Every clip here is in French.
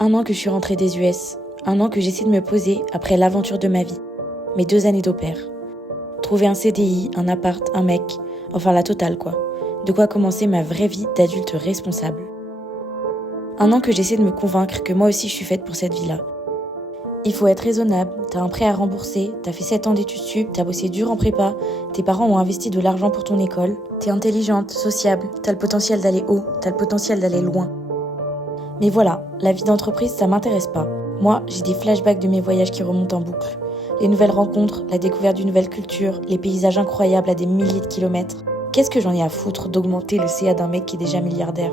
1 an que je suis rentrée des US, 1 an que j'essaie de me poser après l'aventure de ma vie, mes 2 années d'au pair. Trouver un CDI, un appart, un mec, enfin la totale quoi. De quoi commencer ma vraie vie d'adulte responsable. 1 an que j'essaie de me convaincre que moi aussi je suis faite pour cette vie-là. Il faut être raisonnable, t'as un prêt à rembourser, t'as fait 7 ans d'études sup, t'as bossé dur en prépa, tes parents ont investi de l'argent pour ton école, t'es intelligente, sociable, t'as le potentiel d'aller haut, t'as le potentiel d'aller loin. Mais voilà, la vie d'entreprise ça m'intéresse pas. Moi, j'ai des flashbacks de mes voyages qui remontent en boucle. Les nouvelles rencontres, la découverte d'une nouvelle culture, les paysages incroyables à des milliers de kilomètres. Qu'est-ce que j'en ai à foutre d'augmenter le CA d'un mec qui est déjà milliardaire ?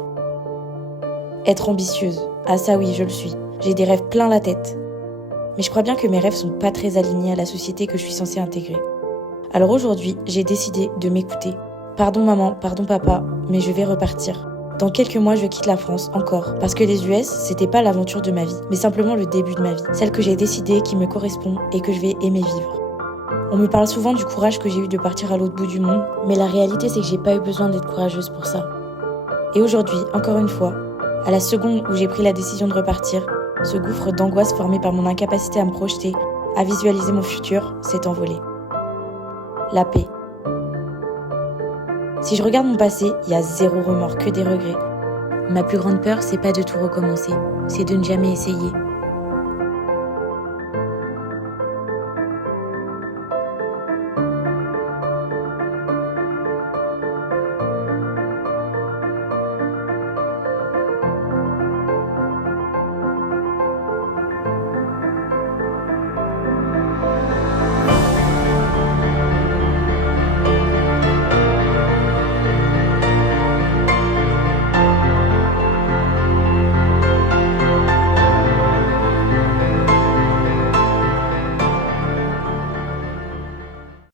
Être ambitieuse, ah ça oui, je le suis. J'ai des rêves plein la tête. Mais je crois bien que mes rêves sont pas très alignés à la société que je suis censée intégrer. Alors aujourd'hui, j'ai décidé de m'écouter. Pardon maman, pardon papa, mais je vais repartir. Dans quelques mois, je quitte la France, encore. Parce que les US, c'était pas l'aventure de ma vie, mais simplement le début de ma vie. Celle que j'ai décidée, qui me correspond et que je vais aimer vivre. On me parle souvent du courage que j'ai eu de partir à l'autre bout du monde, mais la réalité c'est que j'ai pas eu besoin d'être courageuse pour ça. Et aujourd'hui, encore une fois, à la seconde où j'ai pris la décision de repartir, ce gouffre d'angoisse formé par mon incapacité à me projeter, à visualiser mon futur, s'est envolé. La paix. Si je regarde mon passé, il y a 0 remords, que des regrets. Ma plus grande peur, c'est pas de tout recommencer, c'est de ne jamais essayer.